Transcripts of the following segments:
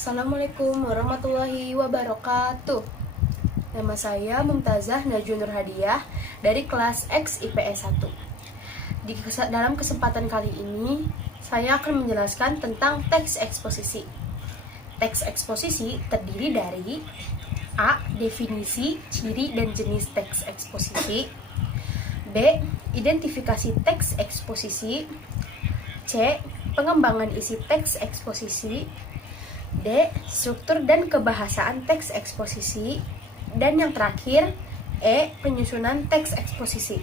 Assalamualaikum warahmatullahi wabarakatuh. Nama saya Mumtazah Najwa Nur Hadiah dari kelas X IPS 1. Dalam kesempatan kali ini, saya akan menjelaskan tentang teks eksposisi. Teks eksposisi terdiri dari A. Definisi, ciri, dan jenis teks eksposisi. B. Identifikasi teks eksposisi. C. Pengembangan isi teks eksposisi. D. Struktur dan kebahasaan teks eksposisi. Dan yang terakhir, E. Penyusunan teks eksposisi.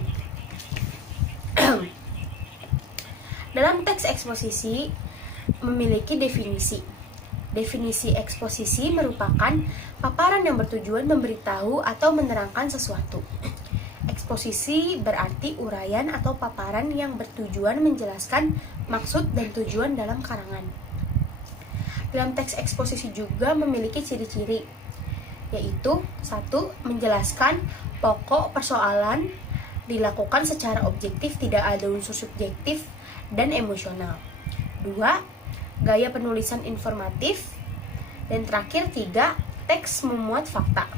Dalam teks eksposisi memiliki definisi. Definisi eksposisi merupakan paparan yang bertujuan memberitahu atau menerangkan sesuatu. Eksposisi berarti uraian atau paparan yang bertujuan menjelaskan maksud dan tujuan dalam karangan. Dalam teks eksposisi juga memiliki ciri-ciri, yaitu 1. Menjelaskan pokok persoalan, dilakukan secara objektif, tidak ada unsur subjektif dan emosional. 2. Gaya penulisan informatif. Dan terakhir 3. Teks memuat fakta.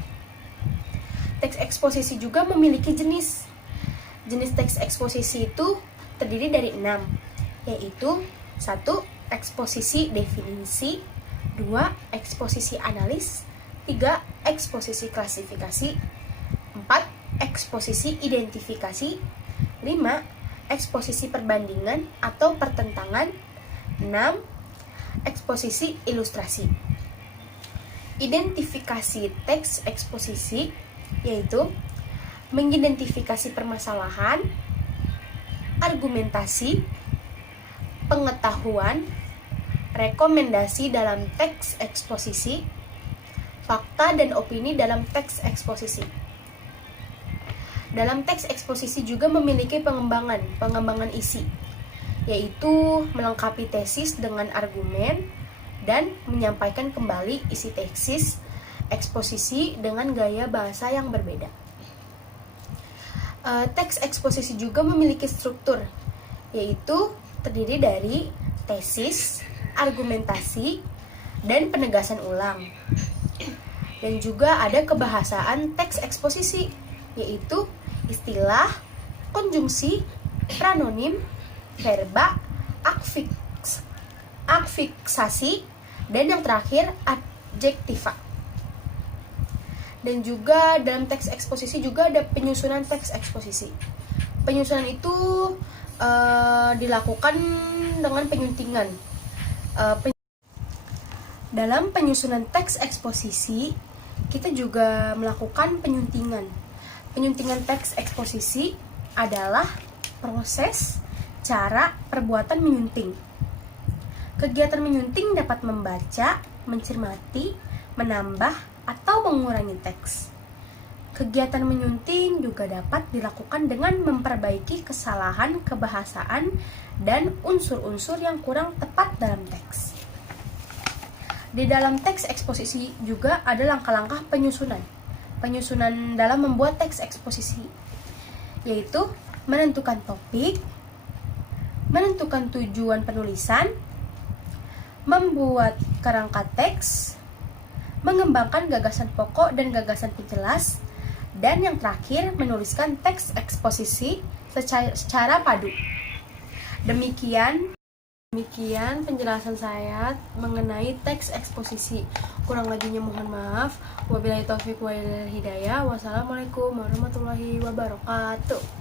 Teks eksposisi juga memiliki jenis. Jenis teks eksposisi itu terdiri dari 6, yaitu 1. Eksposisi definisi. 2. Eksposisi analis. 3. Eksposisi klasifikasi. 4. Eksposisi identifikasi. 5. Eksposisi perbandingan atau pertentangan. 6. Eksposisi ilustrasi. Identifikasi teks eksposisi yaitu mengidentifikasi permasalahan, argumentasi, pengetahuan, rekomendasi dalam teks eksposisi, fakta dan opini dalam teks eksposisi. Dalam teks eksposisi juga memiliki pengembangan isi, yaitu melengkapi tesis dengan argumen dan menyampaikan kembali isi tesis eksposisi dengan gaya bahasa yang berbeda. Teks eksposisi juga memiliki struktur, yaitu terdiri dari tesis, argumentasi, dan penegasan ulang. Dan juga ada kebahasaan teks eksposisi, yaitu istilah, konjungsi, pranonim, verba, afiksasi, dan yang terakhir adjektiva. Dan juga dalam teks eksposisi juga ada penyusunan teks eksposisi. Penyusunan itu dilakukan dengan penyuntingan. Dalam penyusunan teks eksposisi, kita juga melakukan penyuntingan. Penyuntingan teks eksposisi adalah proses, cara, perbuatan menyunting. Kegiatan menyunting dapat membaca, mencermati, menambah, atau mengurangi teks. Kegiatan menyunting juga dapat dilakukan dengan memperbaiki kesalahan kebahasaan dan unsur-unsur yang kurang tepat dalam teks. Di dalam teks eksposisi juga ada langkah-langkah penyusunan. Penyusunan dalam membuat teks eksposisi, yaitu menentukan topik, menentukan tujuan penulisan, membuat kerangka teks, mengembangkan gagasan pokok dan gagasan penjelas, dan yang terakhir menuliskan teks eksposisi secara padu. Demikian penjelasan saya mengenai teks eksposisi. Kurang lebihnya mohon maaf. Wabillahi taufiq wal hidayah. Wassalamualaikum warahmatullahi wabarakatuh.